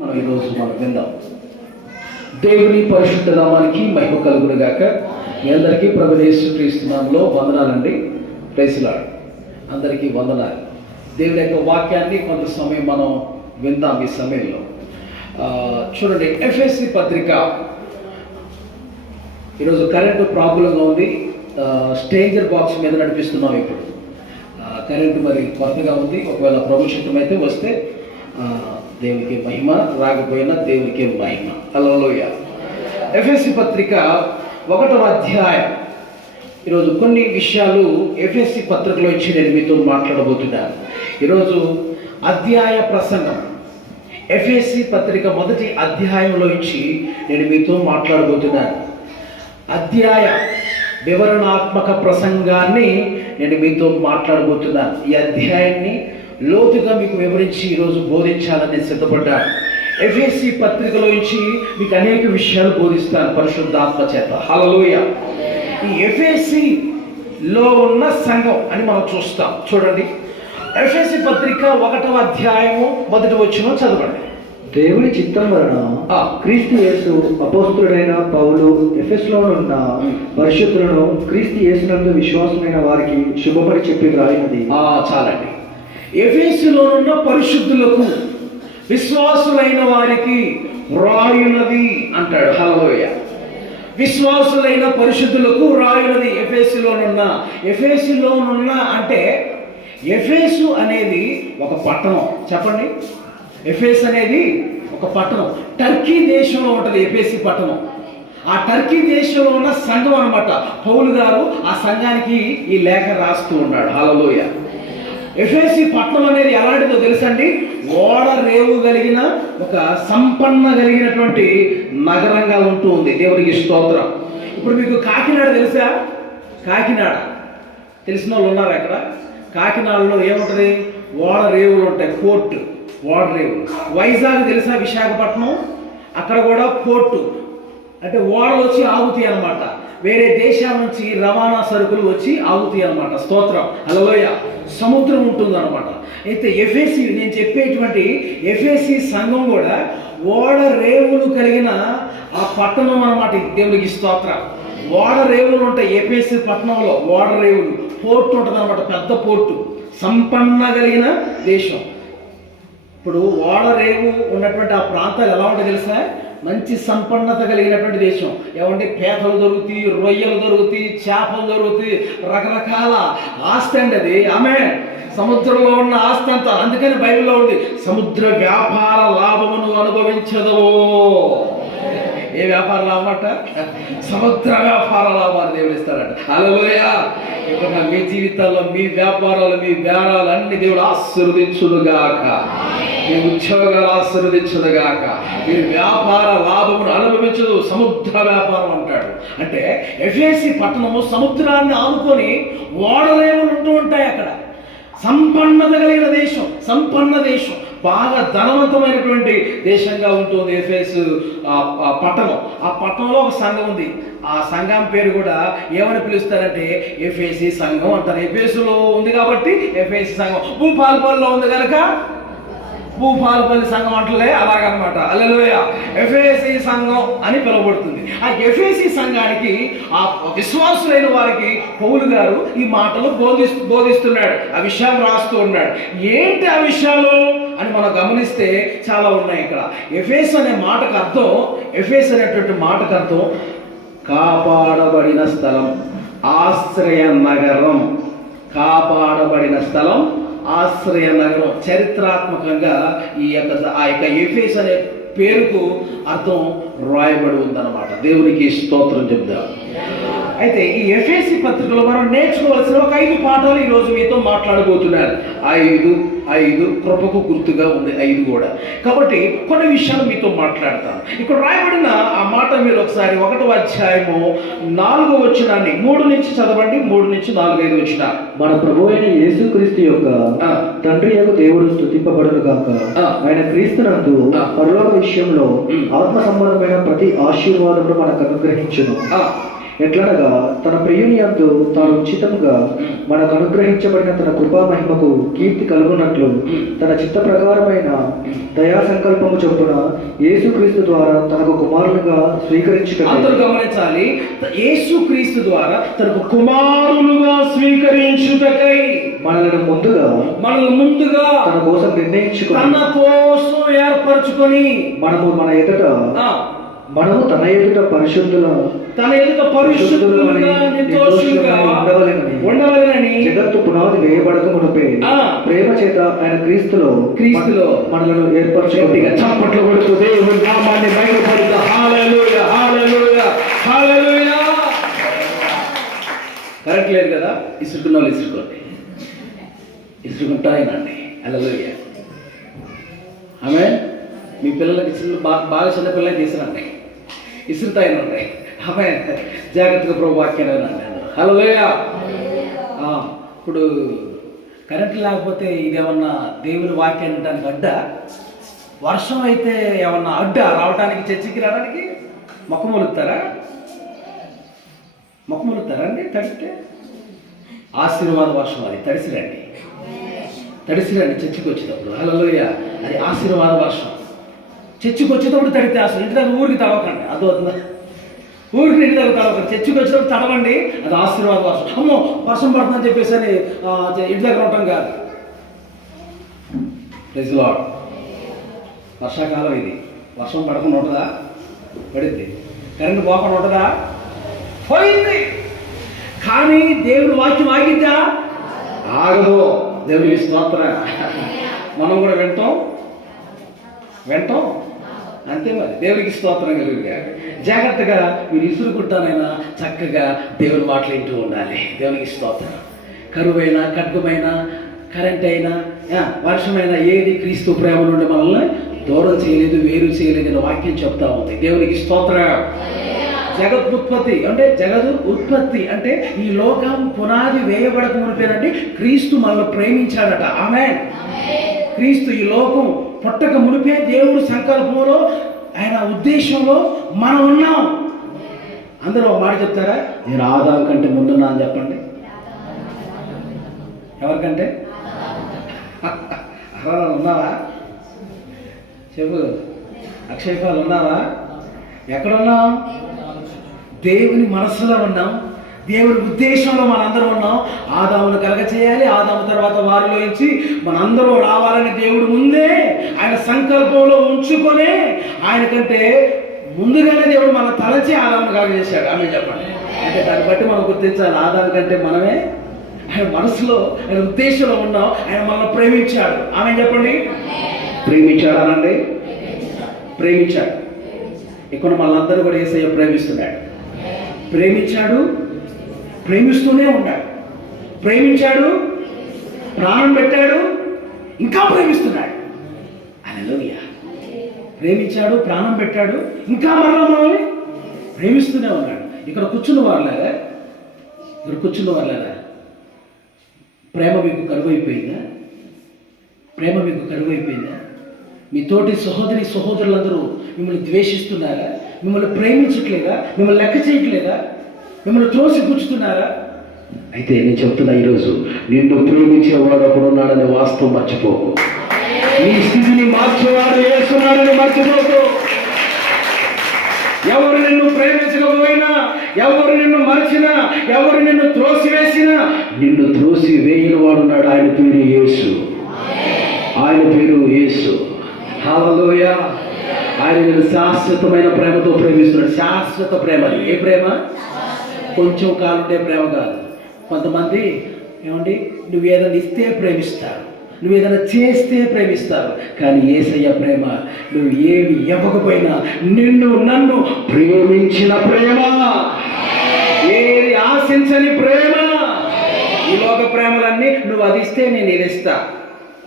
మనం ఈరోజు విందాం. దేవుని పరిశుద్ధ నామానికి మహిమ కలుగును గాక. మీ అందరికీ ప్రభువైన యేసుక్రీస్తు నామములో వందనాలండి. Praise Lord. అందరికీ వందనాలు. దేవుని యొక్క వాక్యాన్ని కొంత సమయం మనం విందాం. ఈ సమయంలో చూడండి, ఎఫ్ఎస్సి పత్రిక. ఈరోజు కరెంటు ప్రాబ్లంగా ఉంది. స్టేంజర్ బాక్స్ మీద నడిపిస్తున్నాం. ఇప్పుడు కరెంటు మరి కొత్తగా ఉంది. ఒకవేళ ప్రభుత్వం అయితే వస్తే దేవునికి మహిమ, రాకపోయినా దేవునికి మహిమ. హల్లెలూయా. ఎఫెసీ పత్రిక 1వ అధ్యాయం. ఈరోజు కొన్ని విషయాలు ఎఫెసీ పత్రికలో ఇచ్చి నేను మీతో మాట్లాడబోతున్నాను. ఈరోజు అధ్యాయ ప్రసంగం ఎఫెసీ పత్రిక 1వ అధ్యాయంలో ఇచ్చి నేను మీతో మాట్లాడబోతున్నాను. అధ్యాయ వివరణాత్మక ప్రసంగాన్ని నేను మీతో మాట్లాడబోతున్నాను. ఈ అధ్యాయాన్ని లోతుగా మీకు వివరించి ఈరోజు బోధించాలని సిద్ధపడ్డాను. ఎఫెసీ పత్రికలో నుంచి మీకు అనేక విషయాలు బోధిస్తాను పరిశుద్ధాత్మ చేత. హల్లెలూయా. ఈ ఎఫెసీలో ఉన్న సంఘం అని మనం చూస్తాం. చూడండి, ఎఫెసీ పత్రిక 1వ అధ్యాయము 1వ వచనం చదవండి. దేవుని చిత్తం వలన క్రీస్తు యేసు అపోస్తులుడైన పౌలు ఎఫెసులోనున్న పరిశుద్ధులను క్రీస్తు యేసునందు విశ్వాసమైన వారికి శుభమని చెప్పి రాయినది. చాలండి. ఎఫెసులోనున్న పరిశుద్ధులకు విశ్వాసులైన వారికి రాయునది అంటాడు. హల్లెలూయా. విశ్వాసులైన పరిశుద్ధులకు రాయునది. ఎఫెసులోనున్న అంటే ఎఫెసు అనేది ఒక పట్టణం. చెప్పండి, ఎఫెస్ అనేది ఒక పట్టణం. టర్కీ దేశంలో ఉంటుంది ఎఫెసీ పట్టణం. ఆ టర్కీ దేశంలో ఉన్న సంఘం అన్నమాట. పౌలు గారు ఆ సంఘానికి ఈ లేఖ రాస్తూ ఉన్నాడు. హల్లెలూయా. ఎఫెసీ పట్టణం అనేది ఎలాంటిదో తెలుసండి? ఓడ రేవు కలిగిన ఒక సంపన్న కలిగినటువంటి నగరంగా ఉంటూ ఉంది. దేవుడికి స్తోత్రం. ఇప్పుడు మీకు కాకినాడ తెలుసా? కాకినాడ తెలిసిన వాళ్ళు ఉన్నారు అక్కడ? కాకినాడలో ఏముంటుంది? ఓడ రేవులు ఉంటాయి. పోర్టు, ఓడ రేవులు. వైజాగ్ తెలుసా? విశాఖపట్నం, అక్కడ కూడా పోర్టు. అంటే ఓడలు వచ్చి ఆగుతాయి అన్నమాట. వేరే దేశాల నుంచి రవాణా సరుకులు వచ్చి ఆగుతాయి అన్నమాట. స్తోత్రం. హల్లెలూయా. సముద్రం ఉంటుంది అన్నమాట. అయితే ఎఫెసీ, నేను చెప్పేటువంటి ఎఫెసీ సంఘం కూడా ఓడ రేవులు కలిగిన ఆ పట్టణం అన్నమాట. దేవునికి స్తోత్రం. ఓడ రేవులు ఉంటాయి ఎఫెసీ పట్టణంలో. ఓడ రేవులు, పోర్టు ఉంటుంది అన్నమాట. పెద్ద పోర్టు, సంపన్న కలిగిన దేశం. ఇప్పుడు ఓడ రేవు ఉన్నటువంటి ఆ ప్రాంతాలు ఎలా ఉంటాయి తెలుసా? మంచి సంపన్నత కలిగినటువంటి దేశం. ఏమంటే పేపలు దొరుకుతాయి, రొయ్యలు దొరుకుతాయి, చేపలు దొరుకుతాయి, రకరకాల ఆస్తి అండి అది. ఆమె సముద్రంలో ఉన్న ఆస్తి అంతా. అందుకని బైబిల్లో ఉంది, సముద్ర వ్యాపార లాభమును అనుభవించదు. ఏ వ్యాపార లాభం అంట? సముద్ర వ్యాపార లాభాన్ని దేవుడు ఇస్తారట. హల్లెలూయా. ఇక మీ జీవితాల్లో మీ వ్యాపారాలు, మీ బేరాలు అన్ని దేవుడు ఆశీర్వదించునుగాక. మీ ఉద్యోగాలు ఆశీర్వదించునుగాక. మీ వ్యాపార లాభమును అనుభవించదు. సముద్ర వ్యాపారం అంటాడు. అంటే ఎఫెసీ పట్టణము సముద్రాన్ని ఆనుకొని ఓడరేవులు ఉంటూ ఉంటాయి అక్కడ. సంపన్నత కలిగిన దేశం, సంపన్న దేశం, బాగా ధనవంతమైనటువంటి దేశంగా ఉంటుంది ఎఫెసు పట్టణం. ఆ పట్టణంలో ఒక సంఘం ఉంది. ఆ సంఘం పేరు కూడా ఏమని పిలుస్తారంటే ఎఫెసీ సంఘం అంటారు. ఎఫెసులో ఉంది కాబట్టి ఎఫెసీ సంఘం. భూపాలపల్లిలో ఉంది కనుక భూపాలపల్లి సంఘం అంటలే, అలాగనమాట. హల్లెలూయా. ఎఫెసీ సంఘం అని పిలువబడుతుంది. ఆ ఎఫెసీ సంఘానికి, ఆ విశ్వాసులైన వారికి పౌలు గారు ఈ మాటలు బోధిస్తున్నాడు. ఆ విషయాలు రాస్తూ ఉన్నాడు. ఏంటి ఆ విషయాలు అని మనం గమనిస్తే చాలా ఉన్నాయి ఇక్కడ. ఎఫెస్ అనే మాటకు అర్థం, ఎఫెస్ అనేటువంటి మాటకు అర్థం కాపాడబడిన స్థలం, ఆశ్రయ నగరం. కాపాడబడిన స్థలం, ఆశ్రయ నగరం. చరిత్రాత్మకంగా ఆ యొక్క ఎఫెస్ అనే పేరుకు అర్థం రాయబడి ఉందన్నమాట. దేవునికి స్తోత్రం చెప్దాం. అయితే ఈ ఎఫెసీ పత్రికలో మనం నేర్చుకోవాల్సిన ఒక 5 పాఠాలు ఈరోజు మీతో మాట్లాడబోతున్నాను. 5 కృపకు గుర్తుగా ఉంది. 5 కూడా. కాబట్టి కొన్ని విషయాలు మీతో మాట్లాడతాను. ఇక్కడ రాయబడిన ఆ మాట మీరు ఒకసారి 1వ అధ్యాయము 4వ వచనాన్ని 3 నుంచి చదవండి. 3 నుంచి 4, 5 వచనాలు. మన ప్రభువు అయిన యేసుక్రీస్తు యొక్క తండ్రి యొక్క దేవుడు స్తుతింపబడును గాక. ఆయన క్రీస్తునందు పరలోక విషయంలో ఆత్మ సంబంధమైన ప్రతి ఆశీర్వాదమును మనకు అనుగ్రహించును. ఎట్లనగా తన ప్రియుని యందు తాను ఉచితంగా మనకు అనుగ్రహించబడిన తన కృపా మహిమకు కీర్తి కలుగునట్లు తన చిత్త ప్రకారమైన దయా సంకల్పము చొప్పున యేసుక్రీస్తు ద్వారా తనకు కుమారులుగా స్వీకరించుట. అందరూ గమనించాలి, యేసుక్రీస్తు ద్వారా తనకు కుమారులుగా స్వీకరించుటకై మనల్ని ముందుగా తన కోసం నిర్ణయించుకొని, తన కోసం ఏర్పరచుకొని, మనము తన ఎదుట పరిశుద్ధులుగా ఉండవలెనని జగత్తు పునాది వేయబడక మునుపే ప్రేమ చేత ఆయన క్రీస్తులో మనలను ఏర్పరచుకొని. చప్పట్లు కొడుతూ దేవుని నామాన్ని బయలుపరుద్దాం. హల్లెలూయా, హల్లెలూయా, హల్లెలూయా. కరెక్ట్ లేదు కదా? ఇసురుకున్న వాళ్ళు ఇసురుకోండి, ఇసురుకుంటాయనండి. హల్లెలూయా. ఆమె మీ పిల్లలకి బాగా చిన్న పిల్లలకి తీసుకురండి, ఇసురుతాయనండి. ఆమె జాగ్రత్తగా ప్రభు వాక్యాన్ని వినండి. హల్లెలూయా. ఇప్పుడు కరెంట్ లేకపోతే ఇదేమన్నా దేవుని వాక్యాన్ని వినడానికి అడ్డా? వర్షం అయితే ఏమన్నా అడ్డా రావడానికి, చర్చికి రావడానికి? మొక్క మొలుస్తారా అండి? తడిస్తే ఆశీర్వాద వర్షం, అది తడిసిరండి చర్చికి వచ్చేటప్పుడు. హల్లెలూయా. అది ఆశీర్వాద వర్షం. చర్చికి వచ్చేటప్పుడు తడితే అసలు ఇంటి దగ్గర ఊరికి తడవకండి. అదవుతుందా? ఊరికి ఇంటి దగ్గర తడవకండి, చర్చికి వచ్చేటప్పుడు తడవండి. అది ఆశీర్వాద వర్షం. అమ్మో వర్షం పడుతుందని చెప్పేసి అని ఇంటి దగ్గర ఉండటం కాదు. Praise Lord. వర్షాకాలం ఇది. వర్షం పడకుండా ఉంటుందా? పడింది. కరెంట్ పోకుండా ఉంటుందా? పోయింది. కానీ దేవుడు వాక్యం ఆగిద్దా? ఆగదు. దేవుడికి స్తోత్రం. మనం కూడా వింటాం అంతే. మరి దేవుడికి స్తోత్రం కలుగుగా. జాగ్రత్తగా మీరు ఇసురుకుంటానైనా చక్కగా దేవుని మాటలు వింటూ ఉండాలి. దేవునికి స్తోత్రం. కరువైనా, ఖడ్గమైనా, కరెంట్ అయినా, వర్షమైనా ఏది క్రీస్తు ప్రేమ నుండి మనల్ని దూరం చేయలేదు, వేరు చేయలేదు అని వాక్యం చెప్తా ఉంది. దేవునికి స్తోత్రం. జగదు ఉత్పత్తి అంటే ఈ లోకం పునాది వేయబడక మునిపేనండి క్రీస్తు మనల్ని ప్రేమించాడట. ఆమేన్. క్రీస్తు ఈ లోకం పుట్టక మునిపే దేవుడు సంకల్పంలో, ఆయన ఉద్దేశంలో మనం ఉన్నాం. అందరూ ఒక మాట చెప్తారా? నేను ఆదాము కంటే ముందున్నా అని చెప్పండి. ఎవరికంటే? ఉన్నావా? చెప్పు. అక్షయపాలు ఉన్నావా? ఎక్కడున్నాం? దేవుని మనస్సులో ఉన్నాం, దేవుని ఉద్దేశంలో మనందరం ఉన్నాం. ఆదామును కలగ చేయాలి, ఆదాము తర్వాత వారిలోంచి మనందరూ రావాలని దేవుడు ముందే ఆయన సంకల్పంలో ఉంచుకొని, ఆయన కంటే ముందుగానే దేవుడు మన తలచి ఆదామును కలగ చేశాడు. ఆమె చెప్పండి. అంటే దాన్ని బట్టి మనం గుర్తించాలి, ఆదాము కంటే మనమే ఆయన మనసులో, ఆయన ఉద్దేశంలో ఉన్నాం. ఆయన మనల్ని ప్రేమించాడు. ఆమె చెప్పండి. ప్రేమించాడు అనండి. ప్రేమించాడు. ఇక్కడ మనందరూ కూడా యేసయ్య ప్రేమిస్తున్నాడు. ప్రేమించాడు, ప్రేమిస్తూనే ఉన్నాడు. ప్రేమించాడు, ప్రాణం పెట్టాడు, ఇంకా ప్రేమిస్తున్నాడు. హల్లెలూయా. ప్రేమించాడు, ప్రాణం పెట్టాడు, ఇంకా మనల్ని ప్రేమిస్తూనే ఉన్నాడు. ఇక్కడ కూర్చున్న వాళ్ళగా ప్రేమ మీకు కరువైపోయిందా? మీ తోటి సహోదరులందరూ మిమ్మల్ని ద్వేషిస్తున్నారా? మిమ్మల్ని ప్రేమించట్లేదా? మిమ్మల్ని లెక్క చేయట్లేదా? మిమ్మల్ని త్రోసిపుచ్చుతున్నారా? అయితే నేను చెప్తున్నా, ఈరోజు నిన్ను ప్రేమించేవాడు ఒకడు ఉన్నాడనే వాస్తవం మర్చిపోకు. నీ స్థితిని మార్చేవాడు యేసున్నాడని మర్చిపోకు. ఎవరు నిన్ను ప్రేమించకపోయినా, ఎవరు నిన్ను మరచినా, ఎవరు నిన్ను త్రోసివేసినా, నిన్ను త్రోసి వేయని వాడున్నాడు. ఆయన పేరు యేసు. హల్లెలూయా. ఆయన నేను శాశ్వతమైన ప్రేమతో ప్రేమిస్తున్నాడు. శాశ్వత ప్రేమ. ఏ ప్రేమ? కొంచెం కాలం ఉండే ప్రేమ కాదు. కొంతమంది ఏమండి, నువ్వు ఏదైనా ఇస్తే ప్రేమిస్తారు, నువ్వు ఏదైనా చేస్తే ప్రేమిస్తారు. కానీ యేసయ్య ప్రేమ, నువ్వు ఏమి ఇవ్వకపోయినా నన్ను ప్రేమించిన ప్రేమ, ఏది ఆశించని ప్రేమ. ఈ లోక ప్రేమలన్నీ నువ్వు అది ఇస్తే నేను ఇది ఇస్తా,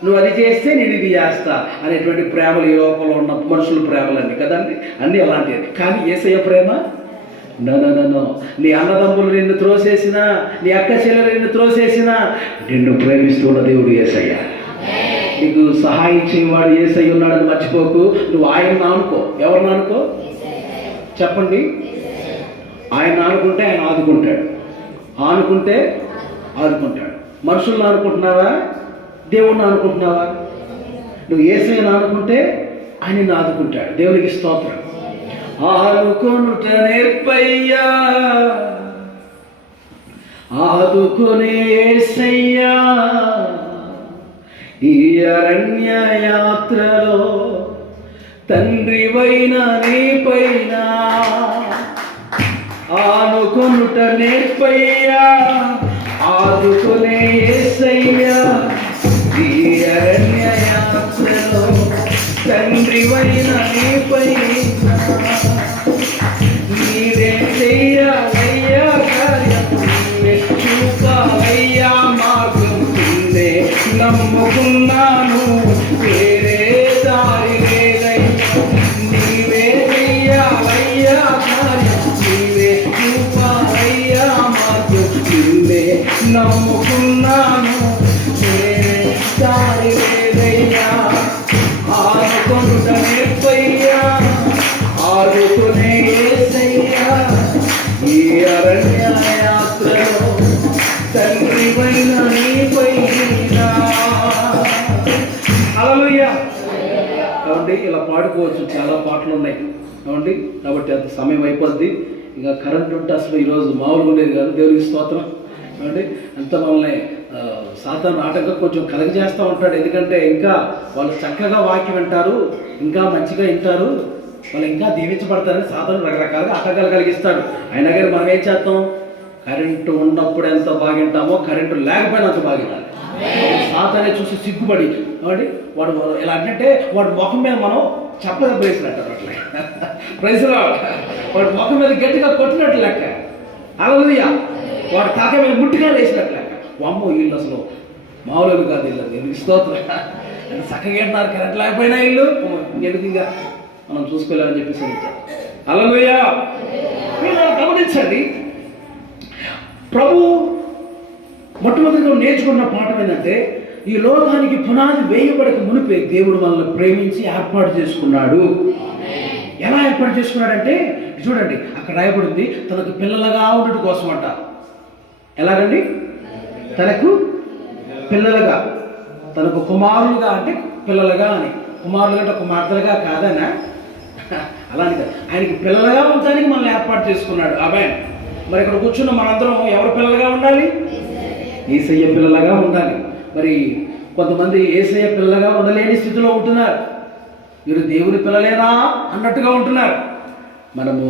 నువ్వు అది చేస్తే నేను ఇది చేస్తా అనేటువంటి ప్రేమలు ఈ లోకంలో ఉన్న మనుషుల ప్రేమలన్నీ కదండి, అన్నీ అలాంటివి. కానీ యేసయ్య ప్రేమ నో. నీ అన్నదమ్ములు నిన్ను త్రోసేసినా, నీ అక్క చెల్లెలు నిన్ను త్రోసేసినా, నిన్ను ప్రేమిస్తున్న దేవుడు యేసయ్య. నీకు సహాయం చేయవాడు యేసయ్య ఉన్నాడని మర్చిపోకు. నువ్వు ఆయన అనుకో. ఎవరిని అనుకో చెప్పండి? ఆయన ఆనుకుంటే ఆయన ఆదుకుంటాడు, ఆనుకుంటే ఆదుకుంటాడు. మనుషులను ఆనుకుంటున్నావా, దేవుణ్ణి ఆనుకుంటున్నావా? నువ్వు యేసయ్యను ఆనుకుంటే ఆయన నిన్ను ఆదుకుంటాడు. దేవునికి స్తోత్రం. ఆనుకొనుట నేర్పయ్యా, ఆదుకునే యేసయ్యా, ఈ అరణ్య యాత్రలో తండ్రివైన నీపైన ఆనుకొనుట నేర్పయ్యా, ఆదుకునే యేసయ్యా, ఈ అరణ్య యాత్రలో తండ్రివైన నీపైన నీవే చెయ్యాలయ్యా కార్యం, నీవే చూపాలయ్యా మార్గం, నిన్నే నమ్ముకున్నాను వేరే దారి లేదయ్యా. నీవే చెయ్యాలయ్యా కార్యం, నీవే చూపాలయ్యా మార్గం, నిన్నే నమ్ముకున్నాను వేరే దారి లేదయ్యా. ఆనుకొనుట నేర్పయ్యా, ఆదుకునే యేసయ్యా, ఈ అరణ్య యాత్రలో తండ్రివైన నీపైన. హల్లెలూయా. కాబట్టి ఇలా పాడుకోవచ్చు, చాలా పాటలు ఉన్నాయి కాబట్టి కాబట్టి అంత సమయం అయిపోద్ది. ఇంకా కరెంట్ ఉంటే అసలు ఈరోజు మామూలుగా ఉండేది కాదు. దేవునికి స్తోత్రం. కాబట్టి అంత మనల్ని సాతాను ఆటంకం కొంచెం కలగజేస్తూ ఉంటాడు. ఎందుకంటే ఇంకా వాళ్ళు చక్కగా వాక్యం వింటారు, ఇంకా మంచిగా వింటారు, వాళ్ళు ఇంకా దీవించబడతారని సాతాను రకరకాలుగా ఆటంకాలు కలిగిస్తాడు. అయినా కానీ మనం ఏం చేస్తాం? కరెంటు ఉన్నప్పుడు ఎంత బాగింటామో కరెంటు లేకపోయినా అంత బాగినాలి. సాతానే చూసి సిగ్గుపడి కాబట్టి వాడు ఎలా అంటే వాడి ముఖం మీద మనం చెప్పగా వేసినట్టు అట్లా ప్రైజ్లో వాడి ముఖం మీద గట్టిగా కొట్టినట్లు లెక్క. హల్లెలూయా. వాడు కాక మీద ముట్టిగా వేసినట్లు లెక్క. అమ్మో వీళ్ళు అసలు మామూలు కాదు, వీళ్ళు ఎందుకు స్తోత్రం చక్కగా ఏంటున్నారు, కరెంట్ లేకపోయినా ఇల్లు ఎందుకు ఇంకా మనం చూసుకోలేమని చెప్పేసి. హల్లెలూయా. మీరు గమనించండి, ప్రభు మొట్టమొదటిగా నేర్చుకున్న పాఠం ఏంటంటే ఈ లోకానికి పునాది వేయబడక మునిపే దేవుడు మనల్ని ప్రేమించి ఏర్పాటు చేసుకున్నాడు. ఎలా ఏర్పాటు చేసుకున్నాడంటే చూడండి, అక్కడ రాయబడింది తనకు పిల్లలుగా ఉండటం కోసం అంట. ఎలాగండి? తనకు పిల్లలుగా, తనకు కుమారులుగా అంటే పిల్లలుగా అని, కుమారులుగా అంటే కుమార్తెలుగా కాదనా, అలానే కాదు, ఆయనకి పిల్లలుగా ఉండడానికి మనల్ని ఏర్పాటు చేసుకున్నాడు. ఆమేన్. మరి ఇక్కడ కూర్చున్న మనందరం ఎవరు పిల్లలుగా ఉండాలి? యేసయ్య పిల్లలుగా ఉండాలి. మరి కొంతమంది యేసయ్య పిల్లలుగా ఉండలేని స్థితిలో ఉంటున్నారు. మీరు దేవుని పిల్లలేనా అన్నట్టుగా ఉంటున్నారు. మనము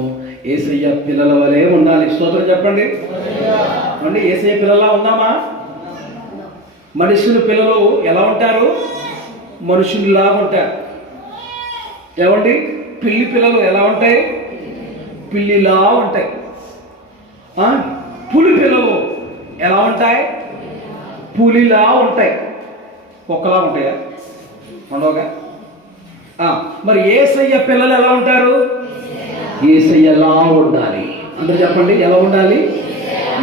యేసయ్య పిల్లల వలె ఉండాలి. స్తోత్రం చెప్పండి. అంటే యేసయ్య పిల్లలా ఉందామా? మనుషుల పిల్లలు ఎలా ఉంటారు? మనుషుల్లా ఉంటారు. ఏమండి? పిల్లి పిల్లలు ఎలా ఉంటాయి? పిల్లిలా ఉంటాయి. పులి పిల్లలు ఎలా ఉంటాయి? పులిలా ఉంటాయి. కుక్కలా ఉంటాయా? ఉండవుగా. మరి యేసయ్య పిల్లలు ఎలా ఉంటారు? యేసయ్యలా ఉండాలి. అందరూ చెప్పండి, ఎలా ఉండాలి?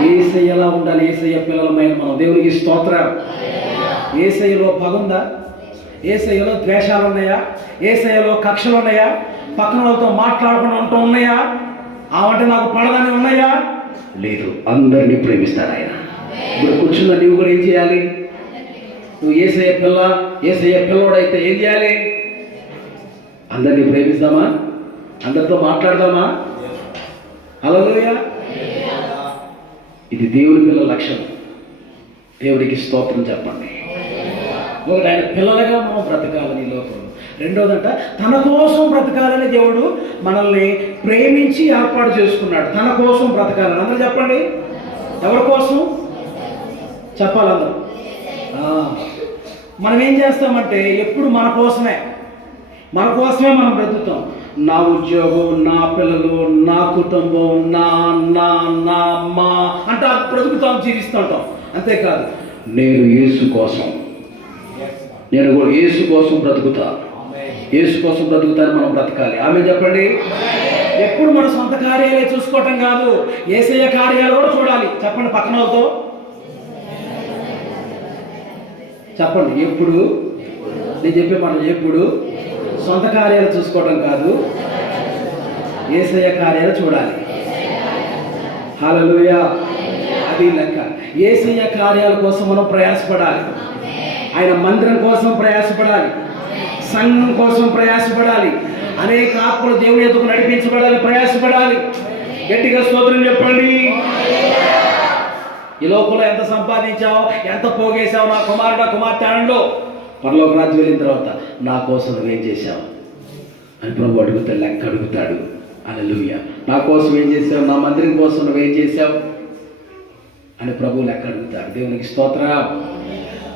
యేసయ్యలా ఉండాలి. యేసయ్య పిల్లలమైన మనం. దేవునికి స్తోత్రం. యేసయ్యలో పగ ఉందా? యేసయ్యలో ద్వేషాలు ఉన్నాయా? యేసయ్యలో కక్షలు ఉన్నాయా? పక్కన వాళ్ళతో మాట్లాడకుండా ఉంటూ ఉన్నాయా? ఆవంటే నాకు పడదని ఉన్నాయా? లేదు. అందరినీ ప్రేమిస్తాడు ఆయన. ఇప్పుడు కూర్చున్న నీవు కూడా ఏం చేయాలి? నువ్వు యేసయ్య పిల్లోడైతే ఏం చేయాలి? అందరినీ ప్రేమిస్తామా? అందరితో మాట్లాడదామా? హల్లెలూయా. ఇది దేవుని పిల్లల లక్షణం. దేవుడికి స్తోత్రం చెప్పండి. ఒకటి, ఆయన పిల్లలుగా మనం బ్రతకాలని లోకంలో. రెండోదంట, తన కోసం బ్రతకాలని దేవుడు మనల్ని ప్రేమించి ఏర్పాటు చేసుకున్నాడు. తన కోసం బ్రతకాలని. అందరూ చెప్పండి, ఎవరి కోసం చెప్పాలి అందరూ. మనం ఏం చేస్తామంటే ఎప్పుడు మన కోసమే మనం బ్రతుకుతాం. నా ఉద్యోగం, నా పిల్లలు, నా కుటుంబం, నా నా నా అమ్మ అంటే బ్రతుకుతాం, జీవిస్తుంటాం. అంతేకాదు, నేను యేసు కోసం, నేను కూడా యేసు కోసం బ్రతుకుతా, యేసు కోసం బ్రతుకుతాను మనం బ్రతకాలి. ఆమె చెప్పండి. ఎప్పుడు మన సొంత కార్యాలే చూసుకోవటం కాదు, యేసయ్య కార్యాలు కూడా చూడాలి. చెప్పండి పక్కన వాళ్ళతో చెప్పండి. ఎప్పుడు నేను చెప్పే మాట, ఎప్పుడు సొంత కార్యాలు చూసుకోవటం కాదు, యేసయ్య కార్యాలు చూడాలి. హల్లెలూయా. అది లెక్క. యేసయ్య కార్యాల కోసం మనం ప్రయాసపడాలి. ఆయన మందిరం కోసం ప్రయాసపడాలి. సంఘం కోసం ప్రయాసపడాలి. అనేక ఆత్మలు దేవుని ఎదుగు నడిపించబడాలి, ప్రయాసపడాలి. గట్టిగా స్తోత్రం చెప్పండి. ఈ లోకంలో ఎంత సంపాదించావు, ఎంత పోగేశావు, నా కుమారుడు కుమార్తె అనలో పరలోక రాజ్యం వెళ్ళిన తర్వాత నా కోసం నువ్వేం చేశావు అని ప్రభు అడుగుతాడు, లెక్క అడుగుతాడు. హల్లెలూయా. నా కోసం ఏం చేశావు, నా మందిరం కోసం నువ్వేం చేశావు అని ప్రభు లెక్క అడుగుతాడు. దేవునికి స్తోత్రం.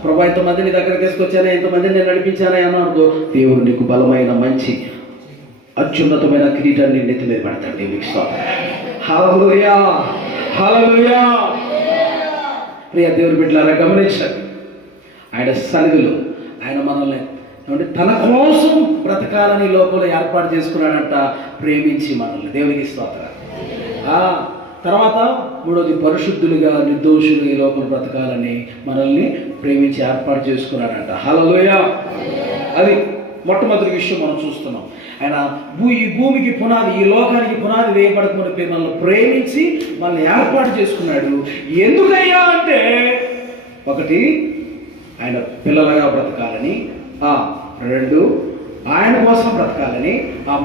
ప్రభు ఎంతమందిని దగ్గర తీసుకొచ్చానా, ఎంతమందిని నేను నడిపించానా అన్నాడు. దేవుడు నీకు బలమైన మంచి అత్యున్నతమైన కిరీటాన్ని నెత్తి మీద పెడతాడు. దేవునికి స్తోత్రం. హల్లెలూయా. హల్లెలూయా. ప్రియ దేవుని బిడ్డలారా గమనించండి. ఆయన సన్నిధిలో ఆయన మనల్ని తన కోసం బ్రతకాలని లోకంలో ఏర్పాటు చేసుకున్నాడంట, ప్రేమించి మనల్ని. దేవునికి స్తోత్రం. తర్వాత మూడోది పరిశుద్ధులుగా నిర్దోషులు ఈ లోకంలో బ్రతకాలని మనల్ని ప్రేమించి ఏర్పాటు చేసుకున్నాడంట. హల్లెలూయా. అది మొట్టమొదటి విషయం మనం చూస్తున్నాం. ఆయన ఈ భూమికి పునాది, ఈ లోకానికి పునాది వేయబడుతున్న మనల్ని ప్రేమించి మనల్ని ఏర్పాటు చేసుకున్నాడు. ఎందుకయ్యా అంటే, ఒకటి ఆయన పిల్లలుగా బ్రతకాలని, రెండు ఆయన కోసం బ్రతకాలని,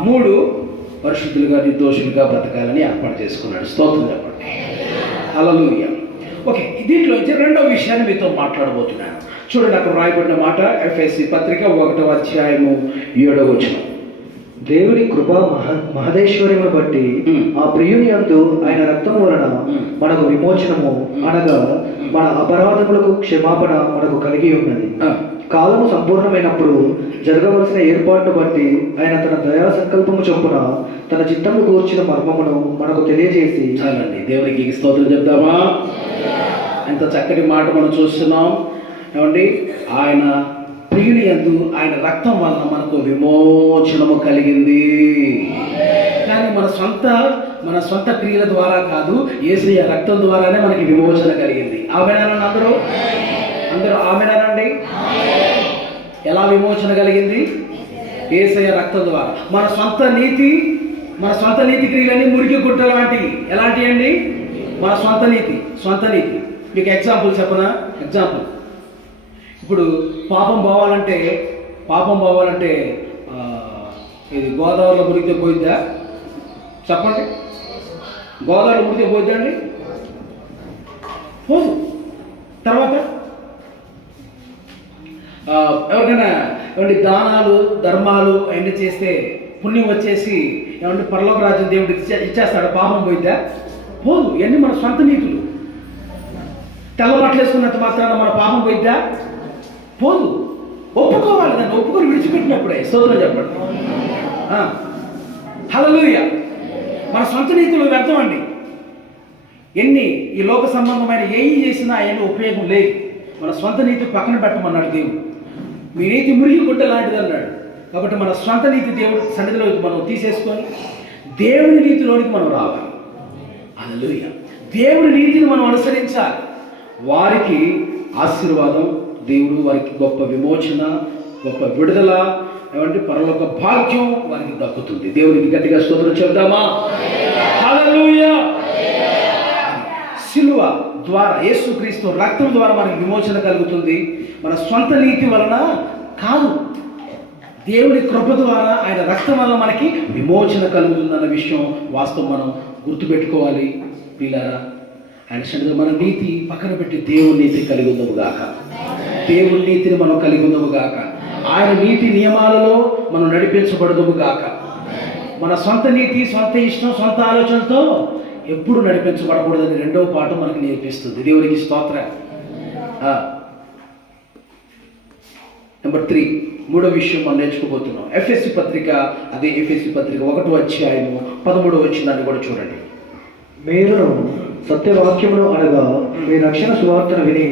మూడు పరిశుద్ధులుగా నిర్దోషులుగా బ్రతకాలని ఏర్పాటు చేసుకున్నాడు. స్తోత్రం చెప్పండి. హల్లెలూయా. ఓకే, దీంట్లో రెండో విషయాన్ని మీతో మాట్లాడబోతున్నాను. చూడండి, అక్కడ రాయబడిన మాట ఎఫెసీ పత్రిక 1వ అధ్యాయము 7వ వచనం. దేవుని కృపా మహదేశ్వర్యమును బట్టి ఆ ప్రియుని యందు ఆయన రక్తము వలన మనకు విమోచనము, అనగా మన అపరాధములకు క్షమాపణ మనకు కలిగి ఉన్నది. కాలము సంపూర్ణమైనప్పుడు జరగవలసిన ఏర్పాటును బట్టి ఆయన తన దయా సంకల్పము చొప్పున తన చిత్తము కూర్చిన మర్మమును మనకు తెలియజేసి. చాలండి, దేవునికి స్తోత్రం చెప్దామా. ఎంత చక్కటి మాట మనం చూస్తున్నాం. ఏమండి, ఆయన ప్రియుని యందు ఆయన రక్తం వలన మనకు విమోచనము కలిగింది. కానీ మన సొంత క్రియల ద్వారా కాదు, యేసయ్య రక్తం ద్వారానే మనకి విమోచన కలిగింది. ఆమేనండి. అందరూ ఆమేనండి. ఎలా విమోచన కలిగింది? యేసయ్య రక్తం ద్వారా. మన సొంత నీతి క్రియలన్నీ మురికి గుట్ట లాంటివి. ఎలాంటివి అండి? మన సొంత నీతి. మీకు ఎగ్జాంపుల్ చెప్పనా? ఎగ్జాంపుల్, ఇప్పుడు పాపం పోవాలంటే ఇది గోదావరిలో మునిగితే పోయిద్దా? చెప్పండి. గోదావరిలో మునిగితే పోయిద్దా అండి? పోదు. తర్వాత ఎవరికైనా ఏమంటే దానాలు ధర్మాలు అవన్నీ చేస్తే పుణ్యం వచ్చేసి ఏమంటే పరలోక రాజ్యం దేవుడికి ఇచ్చేస్తాడు. పాపం పోయిద్దా? పోదు. ఇవన్నీ మన సొంత నీతులు. తెల్ల బట్టలు వేసుకున్నంత మాత్రాన మన పాపం పోయిద్దా? పోదు. ఒప్పుకోవాలి, దాన్ని ఒప్పుకొని విడిచిపెట్టినప్పుడే. స్తోత్రం చెప్పండి. హల్లెలూయా. మన సొంత నీతులు వ్యర్థం అండి. ఎన్ని ఈ లోక సంబంధమైన ఏం చేసినా అవన్నీ ఉపయోగం లేదు. మన సొంత నీతి పక్కన పెట్టమన్నాడు దేవుడు. మీ నీతి మురిగి గుడ్డ లాంటిది అన్నాడు. కాబట్టి మన సొంత నీతి దేవుడు సన్నిధిలోకి మనం తీసేసుకొని దేవుని నీతిలోనికి మనం రావాలి. హల్లెలూయా. దేవుని నీతిని మనం అనుసరించాలి. వారికి ఆశీర్వాదం, దేవుడు వారికి గొప్ప విమోచన, గొప్ప విడుదల, ఏమంటే పరలోక భాగ్యం వారికి దక్కుతుంది. దేవునికి గట్టిగా స్తోత్రం చెప్దామా. హల్లెలూయా. సిలువ ద్వారా, యేసుక్రీస్తు రక్తం ద్వారా మనకి విమోచన కలుగుతుంది. మన సొంత నీతి వలన కాదు, దేవుని కృప ద్వారా ఆయన రక్తం వల్ల మనకి విమోచన కలుగుతుందన్న విషయం వాస్తవం మనం గుర్తుపెట్టుకోవాలి. ప్రియులారా, ఆయన సన్నిధిలో మన నీతి పక్కన పెట్టి దేవుని నీతి కలిగి ఉందము గాక. దేవుని నీతిని మనం కలిగి ఉందము గాక. ఆయన నీతి నియమాలలో మనం నడిపించబడదుము గాక. మన సొంత నీతి, సొంత ఇష్టం, సొంత ఆలోచనతో ఎప్పుడు నడిపించబడకూడదని రెండవ పాఠం మనకు నేర్పిస్తుంది. దేవునికి స్తోత్రం. నెంబర్ 3, మూడో విషయం మనం నేర్చుకోబోతున్నాం. ఎఫెసీ పత్రిక 1వ అధ్యాయము 13వ వచనాన్ని కూడా చూడండి. మీరును సత్యవాక్యమును అనగా మీ రక్షణ సువార్తను విని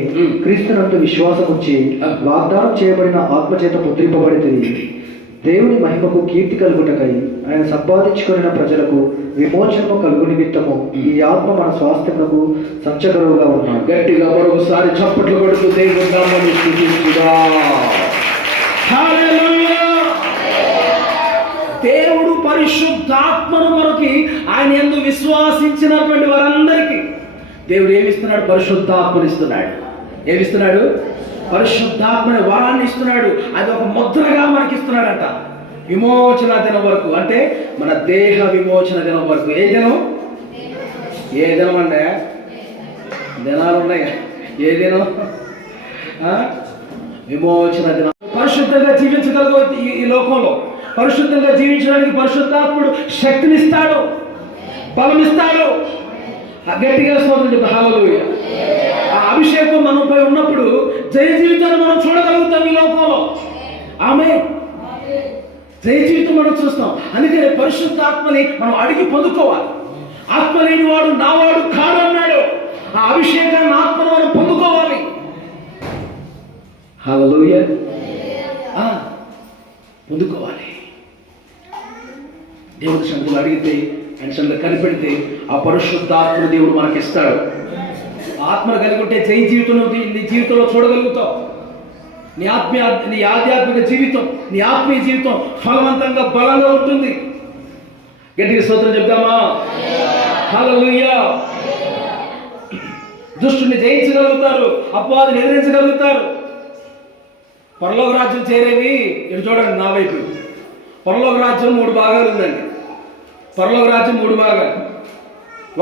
క్రీస్తునందు విశ్వాసముంచి వాగ్దానం చేయబడిన ఆత్మచేత ముద్రింపబడితే దేవుని మహిమకు కీర్తి కలుగుటకై ఆయన సంపాదించుకున్న ప్రజలకు విమోచనము కలుగు నిమిత్తము ఈ ఆత్మ మన స్వాస్థ్యములకు సంచకరువుగా ఉన్నాడు. గట్టిగా మరొకసారి చప్పట్లు కొడుతూ దేవుని నామమును స్తుతించుదాం. హల్లెలూయా. దేవుడు పరిశుద్ధాత్మను మనకి ఆయన యందు విశ్వాసించినటువంటి వారందరికీ దేవుడు ఏమిస్తున్నాడు? పరిశుద్ధాత్మను ఇస్తున్నాడు. ఏమిస్తున్నాడు? పరిశుద్ధాత్మని వరాన్ని ఇస్తున్నాడు. అది ఒక ముద్రగా మనకి ఇస్తున్నాడట. విమోచన దినం వరకు, అంటే మన దేహ విమోచన దినం వరకు. ఏ దినం? ఏ దినం అంటే దినాలు ఉన్నాయి. ఏ దినం? విమోచన దినం. పరిశుద్ధంగా జీవించగలగు ఈ లోకంలో. పరిశుద్ధంగా జీవించడానికి పరిశుద్ధాత్ముడు శక్తినిస్తాడు, బలమిస్తాడు. గట్టిగా స్తోత్రం చెప్పు. హల్లెలూయా. ఆ అభిషేకం మనపై ఉన్నప్పుడు జయ జీవితాన్ని మనం చూడగలుగుతాం ఈ లోకంలో. ఆమేన్. జయ జీవితం మనం చూస్తాం. అందుకని పరిశుద్ధాత్మని మనం అడిగి పొందుకోవాలి. ఆత్మ లేని వాడు నావాడు కాడు అన్నాడు. ఆ అభిషేకాన్ని ఆత్మను మనం పొందుకోవాలి. హల్లెలూయా. పొందుకోవాలి. దేవుడి సన్నిధిలో అడిగితే, ఆయన సన్నిధిలో కనిపెడితే ఆ పరిశుద్ధాత్మను దేవుడు మనకి ఇస్తాడు. ఆత్మను కలిగి ఉంటే జై జీవితంలో నీ జీవితంలో చూడగలుగుతావు. నీ ఆధ్యాత్మిక జీవితం, నీ ఆత్మీయ జీవితం ఫలవంతంగా బలంగా ఉంటుంది. గట్టిగా స్తోత్రం చెప్తామా? హల్లెలూయా. దుష్టుని జయించగలుగుతారు, అపవాదిని ఎదిరించగలుగుతారు. పరలోక రాజ్యం చేరేవి ఇటు చూడండి నా వైపు. పరలోక రాజ్యం 3 భాగాలు ఉందండి. పరలోక రాజ్యం 3 భాగాలు.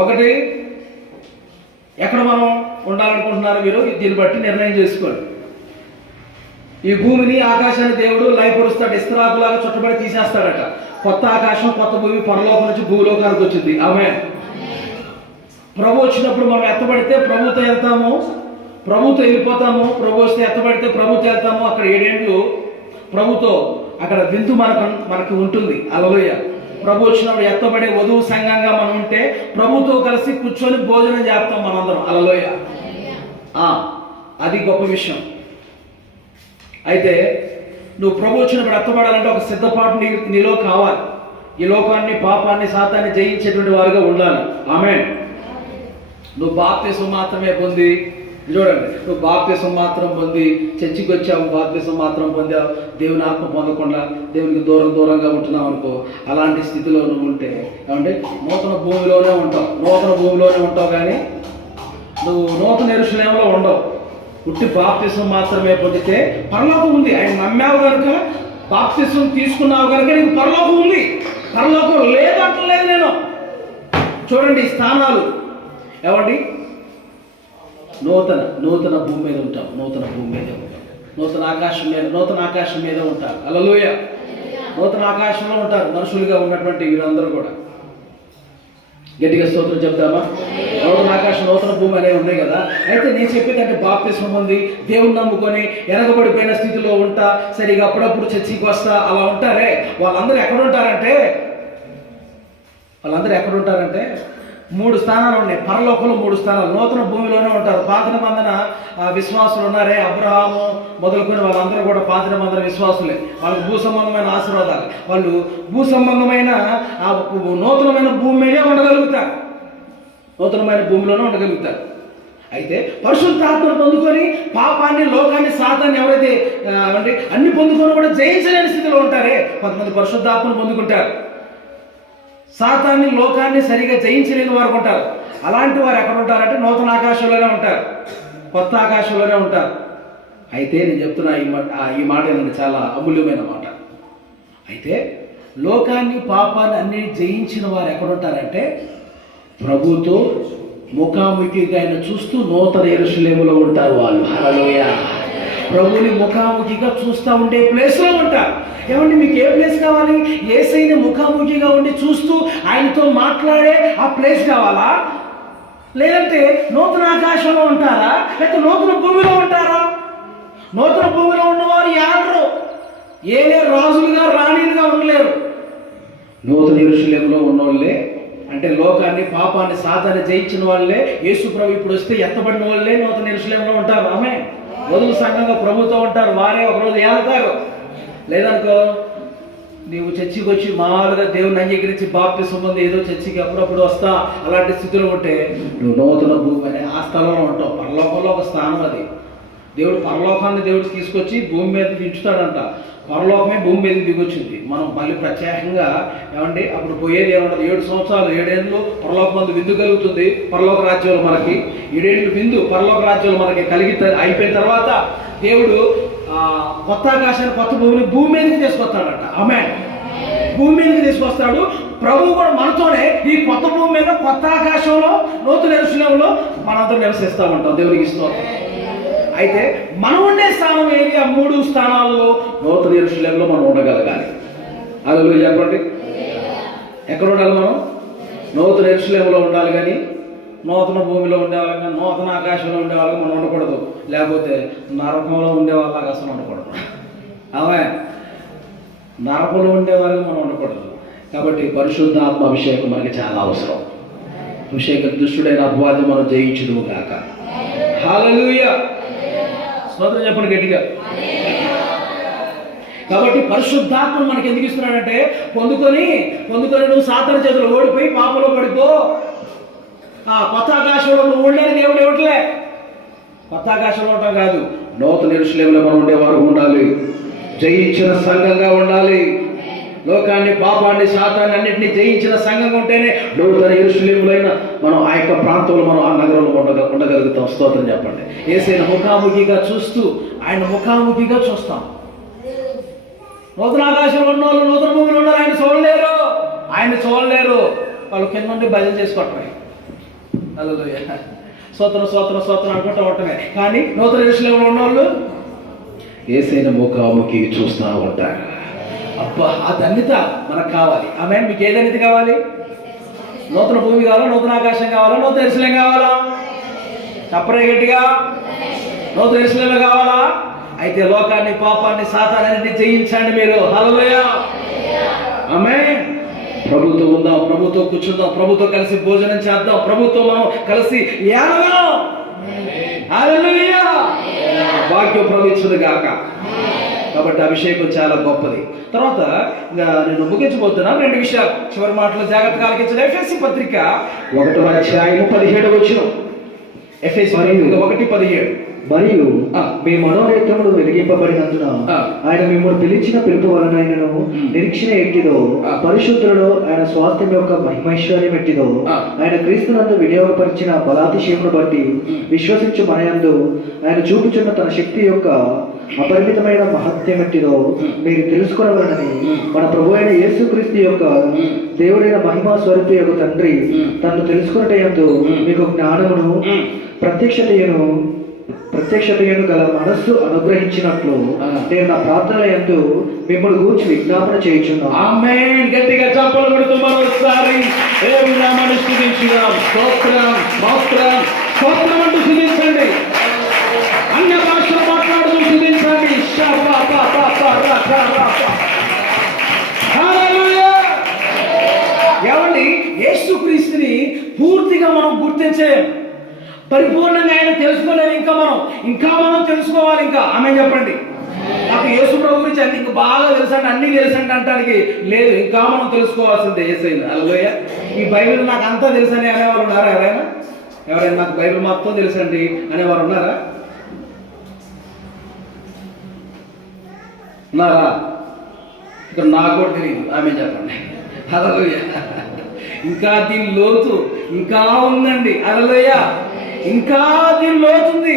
ఒకటి, ఎక్కడ మనం ఉండాలనుకుంటున్నారు మీరు? దీన్ని బట్టి నిర్ణయం చేసుకోండి. ఈ భూమిని ఆకాశాన్ని దేవుడు లయపరుస్తాడు. ఇస్తరాకులాగా చుట్టబడి తీసేస్తాడట. కొత్త ఆకాశం కొత్త భూమి పరలోకం నుంచి భూలోకానికి వచ్చింది. ఆమేన్. ప్రభు వచ్చినప్పుడు మనం ఎత్తబడితే ప్రభుతో వెళ్తాము, ప్రభుతో వెళ్ళిపోతాము. ప్రభు వస్తే ఎత్తబడితే ప్రభుతో వెళ్తాము. అక్కడ 7 ఏళ్ళు ప్రభుతో అక్కడ విందు మనకి ఉంటుంది. హల్లెలూయా. ప్రభు వచ్చినప్పుడు ఎత్తబడే వధువు సంఘంగా మనం ఉంటే ప్రభుతో కలిసి కూర్చొని భోజనం చేస్తాం మనందరం. హల్లెలూయా. అది గొప్ప విషయం. అయితే నువ్వు ప్రభు వచ్చినప్పుడు ఎత్తబడాలంటే ఒక సిద్ధపాటు నీలో కావాలి. ఈ లోకాన్ని, పాపాన్ని, సాతాన్ని జయించేటువంటి వారుగా ఉండాలి. ఆమేన్. నువ్వు బాప్తిసం మాత్రమే పొంది, చూడండి, నువ్వు బాప్తిసం మాత్రం పొంది చర్చికి వచ్చావు, బాప్తిసం మాత్రం పొందావు, దేవుని ఆత్మ పొందకుండా దేవునికి దూరంగా ఉంటున్నావు అనుకో. అలాంటి స్థితిలో నువ్వు ఉంటే ఏమంటే నూతన భూమిలోనే ఉంటావు కానీ నువ్వు నూతన యెరూషలేములో ఉండవు. పుట్టి బాప్తిసం మాత్రమే పొందితే పరలోకం ఉంది. ఆయన నమ్మావు కనుక, బాప్తిసం తీసుకున్నావు కనుక నీకు పరలోకం ఉంది. పరలోకం లేదంటలేదు నేను. చూడండి ఈ స్థానాలు. ఏమండి? నూతన భూమి మీద ఉంటాం. నూతన ఆకాశం మీద ఉంటారు. హల్లెలూయా. నూతన ఆకాశంలో ఉంటారు మనుషులుగా ఉన్నటువంటి వీరందరూ కూడా. గట్టిగా స్తోత్రం చెప్తామా? నూతన ఆకాశం, నూతన భూమి అనేవి ఉన్నాయి కదా. అయితే నేను చెప్పేదంటే బాప్తిస్మం ఉంది, దేవుని నమ్ముకొని వెనకబడిపోయిన స్థితిలో ఉంటా, సరిగా అప్పుడప్పుడు చర్చికి వస్తా, అలా ఉంటారే. వాళ్ళందరూ ఎక్కడ ఉంటారంటే 3 స్థానాలు ఉన్నాయి. పరలోకంలో 3 స్థానాలు. నూతన భూమిలోనే ఉంటారు. పాత నిబంధన విశ్వాసులు ఉన్నారే, అబ్రహాము మొదలుకొని వాళ్ళందరూ కూడా పాత నిబంధన విశ్వాసులే. వాళ్ళకి భూ సంబంధమైన ఆశీర్వాదాలు. వాళ్ళు భూ సంబంధమైన నూతనమైన భూమి మీదే ఉండగలుగుతారు. నూతనమైన భూమిలోనే ఉండగలుగుతారు. అయితే పరిశుద్ధాత్మను పొందుకొని పాపాన్ని, లోకాన్ని, సాతాన్ని ఎవరైతే అన్ని పొందుకొని కూడా జయించలేని స్థితిలో ఉంటారే, కొంతమంది పరిశుద్ధాత్మను పొందుకుంటారు. సాతాన్ని, లోకాన్ని సరిగా జయించలేని వారు ఉంటారు. అలాంటి వారు ఎక్కడ ఉంటారంటే నూతన ఆకాశంలోనే ఉంటారు, కొత్త ఆకాశంలోనే ఉంటారు. అయితే నేను చెప్తున్నా ఈ మాట ఏంటంటే చాలా అమూల్యమైన మాట. అయితే లోకాన్ని, పాపాన్ని అన్ని జయించిన వారు ఎక్కడ ఉంటారంటే ప్రభుతో ముఖాముఖిగా ఆయన చూస్తూ నూతన యెరూషలేములో ఉంటారు వాళ్ళు. హల్లెలూయా. ప్రభుని ముఖాముఖిగా చూస్తూ ఉండే ప్లేస్లో ఉంటారు. ఏమండి, మీకు ఏ ప్లేస్ కావాలి? యేసయ్యని ముఖాముఖిగా ఉండి చూస్తూ ఆయనతో మాట్లాడే ఆ ప్లేస్ కావాలా? లేదంటే నూతన ఆకాశంలో ఉంటారా? లేకపోతే నూతన భూమిలో ఉంటారా? నూతన భూమిలో ఉన్నవారు ఎవరు? ఏలే రాజులుగా, రాణిలుగా ఉండలేరు. నూతన యెరూషలేములో ఉన్నోళ్ళే, అంటే లోకాన్ని, పాపాన్ని, సాతాన్ని జయించిన వాళ్ళే, యేసు ప్రభు ఇప్పుడు వస్తే ఎత్తబడిన వాళ్ళే నూతన యెరూషలేములో ఉంటారు. ఆమె వధువు సంఘంగా ప్రభుతో ఉంటారు. వారే ఒకరోజు ఏళ్తారు. లేదనుకో, నీవు చర్చికి వచ్చి మామూలుగా దేవుని అంగీకరించి బాప్తిసం పొంది ఏదో చర్చికి అప్పుడప్పుడు వస్తా, అలాంటి స్థితిలో ఉంటే నువ్వు నూతన భూమి అనే ఆ స్థలంలో ఉంటావు. పరలోకంలో ఒక స్థానం అది. దేవుడు పరలోకాన్ని దేవుడు తీసుకొచ్చి భూమి మీద దించుతాడంట. పరలోకమే భూమి మీద దిగొచ్చింది. మనం మళ్ళీ ప్రత్యేకంగా ఏమండి అప్పుడు పోయేది ఏమన్నది 7 సంవత్సరాలు 7 ఏళ్ళు పరలోక మందు విందు కలుగుతుంది. పరలోక రాజ్యంలో మనకి 7 ఏళ్ళు విందు పరలోక రాజ్యంలో మనకి అయిపోయిన తర్వాత దేవుడు కొత్త ఆకాశాన్ని కొత్త భూమి మీదకి తీసుకొస్తాడంట. ఆమేన్. భూమి మీదకి తీసుకొస్తాడు. ప్రభువు కూడా మనతోనే ఈ కొత్త భూమి మీద కొత్త ఆకాశంలో నూతన యెరూషలేములో మనందరూ నివసిస్తూ ఉంటాం. దేవునికి స్తోత్రం. అయితే మనం ఉండే స్థానం ఏది? ఆ 3 స్థానాల్లో నూతన యెరూషలేములో మనం ఉండగలగాలి. హల్లెలూయా చెప్పండి. ఎక్కడ ఉండాలి మనం? నూతన యెరూషలేములో ఉండాలి. కానీ నూతన భూమిలో ఉండేవాళ్ళం కానీ నూతన ఆకాశంలో ఉండేవాళ్ళకి మనం ఉండకూడదు. లేకపోతే నరకంలో ఉండేవాళ్ళకి అసలు ఉండకూడదు. అవే నరకంలో ఉండేవాళ్ళకి మనం ఉండకూడదు. కాబట్టి పరిశుద్ధాత్మ అభిషేకం మనకి చాలా అవసరం. అభిషేక దుష్టుడైన అపవాది మనం జయించుదుము గాక. హల్లెలూయా. స్తోత్రం చెప్పండి గట్టిగా. కాబట్టి పరిశుద్ధాత్మను మనకి ఎందుకు ఇస్తున్నాడంటే పొందుకొని నువ్వు సాతాను చేతులు ఓడిపోయి పాపంలో పడిపో. కొత్త ఆకాశంలో నువ్వు ఉండేది దేవుడు ఇవ్వట్లే. కొత్త ఆకాశంలో ఉండటం కాదు, నూతన యెరూషలేములో మనం ఉండేవారు ఉండాలి. జయించిన సంఘంగా ఉండాలి. లోకాన్ని పాపాన్ని శాతాన్ని అన్నింటినీ జయించిన సంఘంగా ఉంటేనే నూతన యెరూషలేములో మనం ఆ యొక్క ప్రాంతంలో మనం ఆ నగరంలో ఉండగలుగుతాం. స్తోత్రం చెప్పండి. యేసయ్యను ముఖాముఖిగా చూస్తూ ఆయన ముఖాముఖిగా చూస్తాం. నూతన ఆకాశంలో ఉన్న వాళ్ళు నూతన భూమిలో ఉన్నారు. ఆయన చూడలేరు. వాళ్ళు కింద నుండి భజన చేసుకోవటమే. హల్లెలూయా. స్తోత్రం అనుకుంటూ ఉండటమే. కానీ నూతన యెరూషలేములో ఉన్న వాళ్ళు యేసయ్యను ముఖాముఖి చూస్తూ ఉంటారు. అబ్బా, ఆ ధన్యత మనకు కావాలి. ఆమేన్. మీకు ఏ ధన్యత కావాలి? నూతన భూమి కావాలా? నూతన ఆకాశం కావాలా? నూతన యెరూషలేము కావాలా? చెప్పరే గట్టిగా. నూతన యెరూషలేము కావాలా? అయితే లోకాన్ని పాపాన్ని సాతాన్ని జయించండి మీరు. హల్లెలూయా. ఆమేన్. ప్రభుతో ఉందాం, ప్రభుతో కూర్చుందాం, ప్రభుతో కలిసి భోజనం చేద్దాం, ప్రభుతో మనం కలిసి ఏడదాం. హల్లెలూయా. భాగ్యం ప్రవహించును గాక. కాబట్టి అభిషేకం చాలా గొప్పది. తర్వాత ఇంకా నేను ముగించబోతున్నాను. 2 విషయాలు చివరి మాటలు జాగ్రత్తగా ఆలకించండి. ఎఫెసీ పత్రిక 1వ అధ్యాయం 17వ వచనం. ఎఫెసీ 1:17. మరియు మీ మనోనేత్రములు వెలిగింపబడినందున ఆయన మిమ్మల్ని పిలిచిన పిలుపు వలనైనను నిరీక్షణ ఎట్టిదో పరిశుద్ధులలో ఆయన స్వాస్థ్యం యొక్క మహిమైశ్వర్యం ఎట్టిదో ఆయన క్రీస్తునందు వినియోగపరిచిన బలాతిశయమును బట్టి విశ్వసించు మనయందు ఆయన చూపుచున్న తన శక్తి యొక్క అపరిమితమైన మహత్యం ఎట్టిదో మీరు తెలుసుకొనవలనని మన ప్రభు అయిన యేసుక్రీస్తు యొక్క దేవుడైన మహిమా స్వరూపి యొక్క తండ్రి తనను తెలుసుకున్నటయందు మీకు జ్ఞానమును ప్రత్యక్షతయను గల మనస్సు అనుగ్రహించినట్లు నేను నా ప్రార్థనల యందు మిమ్మల్ని గూర్చి విజ్ఞాపన చేయుచున్నాను. ఆమేన్. గట్టిగా చప్పట్లు కొడుతూ మరోసారి దేవుని నామమును స్తుతించుదాం. స్తోత్రం అంటూ స్తుతించండి. అన్య భాషలో మాట్లాడుతూ స్తుతించండి. హల్లెలూయా. ఏమండి, యేసుక్రీస్తుని పూర్తిగా మనం గుర్తించలేం. పరిపూర్ణంగా ఆయన తెలుసుకోలేదు. ఇంకా మనం తెలుసుకోవాలి. ఇంకా ఆమేన్ చెప్పండి. నాకు యేసు ప్రభు గురించి అన్ని బాగా తెలుసండి, అన్ని తెలుసండి అంటానికి లేదు. ఇంకా మనం తెలుసుకోవాల్సిందే యేసయ్యను. హల్లెలూయా. ఈ బైబిల్ నాకు అంతా తెలుసని అనేవారు ఉన్నారా? ఎవరైనా నాకు బైబిల్ మొత్తం తెలుసండి అనేవారు ఉన్నారా? ఉన్నారా? ఇక్కడ నాకు కూడా తెలియదు. ఆమేన్ చెప్పండి. హల్లెలూయా. ఇంకా దీని లోతు ఇంకా ఉందండి. హల్లెలూయా. ఇంకా దీని లోతుంది.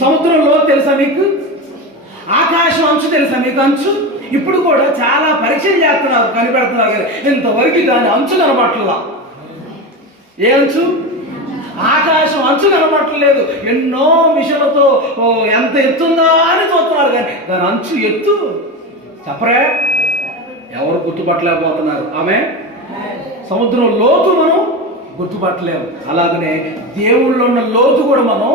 సముద్రం లోతు తెలుసా మీకు? ఆకాశం అంచు తెలుసా మీకు? అంచు ఇప్పుడు కూడా చాలా పరీక్షలు చేస్తున్నారు, కనిపెడుతున్నారు కదా, ఇంతవరకు దాని అంచు కనబట్టలా. ఏ అంచు? ఆకాశం అంచు కనబట్టలేదు. ఎన్నో మిషన్లతో ఎంత ఎత్తుందా అని చూస్తున్నారు, కానీ దాని అంచు ఎత్తు చెప్పరే ఎవరు గుర్తుపట్టలేకపోతున్నారు. ఆమె సముద్రం లోతు మనం గుర్తుపట్టలేము. అలాగనే దేవుళ్ళలో ఉన్న లోతు కూడా మనం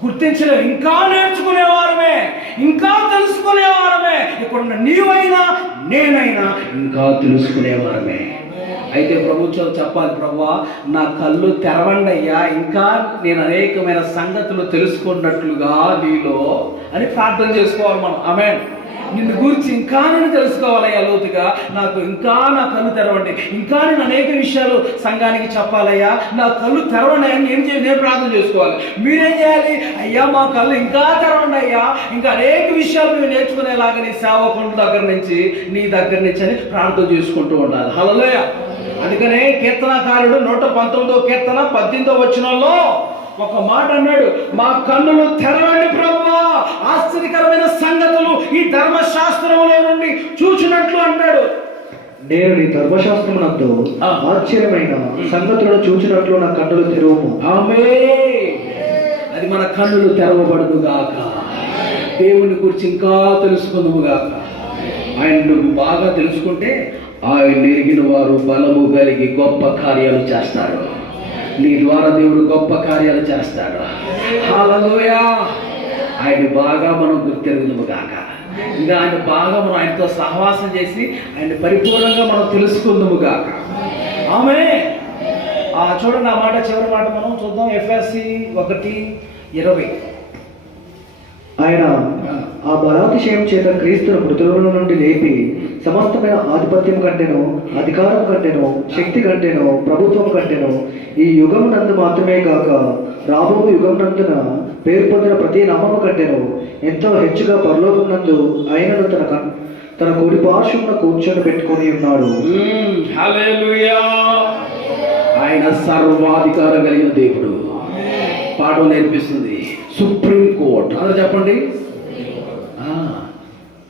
గుర్తించలేము. ఇంకా నేర్చుకునేవారమే, ఇంకా తెలుసుకునేవారమే. ఇక్కడున్న నీవైనా నేనైనా ఇంకా తెలుసుకునేవారమే. అయితే ప్రభుత్వం చెప్పాలి, ప్రభువా నా కళ్ళు తెరవండి అయ్యా, ఇంకా నేను అనేకమైన సంగతులు తెలుసుకున్నట్లుగా నీలో అని ప్రార్థన చేసుకోవాలి మనం. ఆమేన్. నిన్ను గురించి ఇంకా నేను తెలుసుకోవాలయ్యా లోతుగా, నాకు ఇంకా నా కళ్ళు తెరవండి, ఇంకా నేను అనేక విషయాలు సంఘానికి చెప్పాలయ్యా, నా కళ్ళు తెరవండి అని నేను ప్రార్థన చేసుకోవాలి. మీరేం చేయాలి? అయ్యా మా కళ్ళు ఇంకా తెరవండి అయ్యా, ఇంకా అనేక విషయాలు మేము నేర్చుకునేలాగా నీ సేవకుల దగ్గర నుంచి నీ దగ్గర నుంచి అని ప్రార్థన చేసుకుంటూ ఉండాలి. హల్లెలూయా. అందుకనే కీర్తనకారుడు 119వ కీర్తన 18వ వచనంలో ఒక మాట అన్నాడు, మా కన్నులు తెరవండి ప్రభువా, ఆశ్చర్యకరమైన సంగతులు ఈ ధర్మశాస్త్రంలో నుండి చూచినట్లు అన్నాడు. నేను నీ ధర్మశాస్త్రమునందు ఆశ్చర్యమైన సంగతులను చూచినట్లు నా కన్నులు తెరవము. ఆమేన్. అది మన కన్నులు తెరవబడును గాక, దేవుని గురించి ఇంకా తెలుసుకుందుము గాక. ఆయన నువ్వు బాగా తెలుసుకుంటే ఆయన ఎరిగిన వారు బలము కలిగి గొప్ప కార్యాలు చేస్తారు. నీ ద్వారా దేవుడు గొప్ప కార్యాలు చేస్తాడు. హల్లెలూయా. ఆయన బాగా మనం గుర్తెరుగుదుము గాక. ఇంకా ఆయన బాగా మనం ఆయనతో సహవాసం చేసి ఆయన పరిపూర్ణంగా మనం తెలుసుకుందుము గాక. ఆమేన్. చూడండి ఆ మాట, చివరి మాట మనం చూద్దాం. ఎఫెసీ 1:20. ఆయన ఆ బలాతిశయం చేత క్రీస్తును మృతుల నుండి లేపి సమస్తమైన ఆధిపత్యం కంటేనో, అధికారం కంటేనో, శక్తి కంటేనో, ప్రభుత్వం కంటేనో ఈ యుగం నందు మాత్రమే కాక రాబో యుగం నందున పేరు పొందిన ప్రతి నామము కంటేనో ఎంతో హెచ్చుగా పరలోకం నందు ఆయనను తన కుడి పార్శ్వమున కూర్చొని పెట్టుకొని ఉన్నాడు. హల్లెలూయా. ఆయన సర్వాధికారం కలిగిన దేవుడు. పాఠం నేర్పిస్తుంది సుప్రీం కోర్ట్. అందరూ చెప్పండి.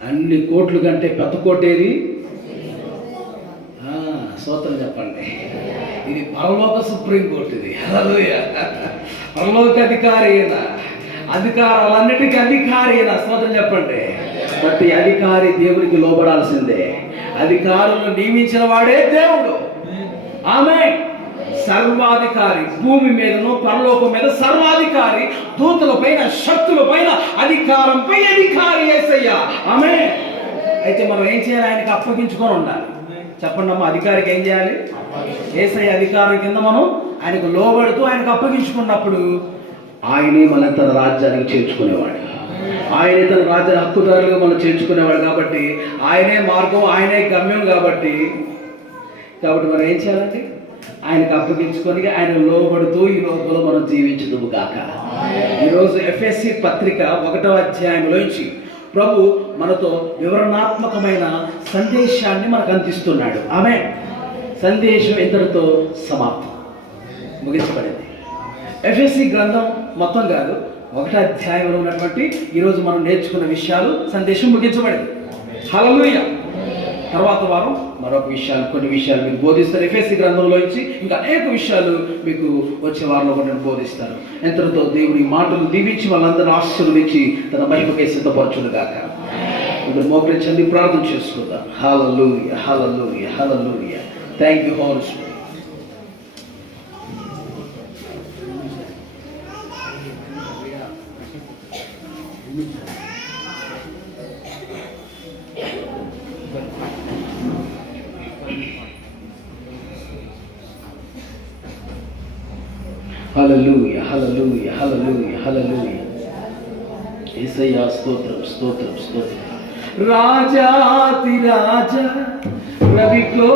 అన్ని కోర్టుల కంటే పెద్ద కోర్టు ఏది? స్తోత్రం చెప్పండి. ఇది పరలోక సుప్రీం కోర్టు. ఇది హల్లెలూయా. పరలోక అధికారి అయిన, అధికారాలన్నిటికీ అధికారి అయిన, స్తోత్రం చెప్పండి. ప్రతి అధికారి దేవునికి లోబడాల్సిందే. అధికారులను నియమించిన వాడే దేవుడు. ఆమేన్. సర్వాధికారి, భూమి మీదను పరలోకం మీద సర్వాధికారి, దూతల పైన, శక్తుల పైన, అధికారంపై అధికారి యేసయ్య. ఆమేన్. అయితే మనం ఏం చేయాలి? ఆయనకి అప్పగించుకొని ఉండాలి. చెప్పండి అమ్మ, అధికారికి ఏం చేయాలి? యేసయ్య అధికారం కింద మనం ఆయనకు లోబడుతూ ఆయనకు అప్పగించుకున్నప్పుడు ఆయనే మన తన రాజ్యానికి చేర్చుకునేవాడు. ఆయనే తన రాజ్య హక్కుదారులుగా మనం చేర్చుకునేవాడు. కాబట్టి ఆయనే మార్గం, ఆయనే గమ్యం. కాబట్టి మనం ఏం చేయాలండి? ఆయనకు అప్పగించుకొని ఆయన లోబడుతూ ఈ లోపల మనం జీవించుదుము గాక. ఈరోజు ఎఫెసీ పత్రిక 1వ అధ్యాయంలోంచి ప్రభు మనతో వివరణాత్మకమైన సందేశాన్ని మనకు అందిస్తున్నాడు. ఆమేన్. సందేశం ఇంతటితో సమాప్తం, ముగించబడింది. ఎఫెసీ గ్రంథం మొత్తం కాదు, 1వ అధ్యాయంలో ఉన్నటువంటి ఈరోజు మనం నేర్చుకున్న విషయాలు, సందేశం ముగించబడింది. హల్లెలూయా. తర్వాత వారం మరొక విషయాలు, కొన్ని విషయాలు మీకు బోధిస్తారు. ఎఫెసీ గ్రంథంలోంచి ఇంకా అనేక విషయాలు మీకు వచ్చే వారంలో కూడా నేను బోధిస్తాను. ఎంతటితో దేవుడి మాటలు దీవించి వాళ్ళందరూ ఆశీర్వదించి తన మహిమకై సిద్ధపరచును గాక. ఇప్పుడు మోకరించండి, ప్రార్థన చేసుకుందాం. హల్లెలూయా, హల్లెలూయా, హల్లెలూయా. Thank you Holy Spirit. హల్లెలూయా, హల్లెలూయా, హల్లెలూయా, హల్లెలూయా. యేసయ్యా స్తోత్రం, స్తోత్రం, స్తోత్రం. రాజాతి రాజా రవికో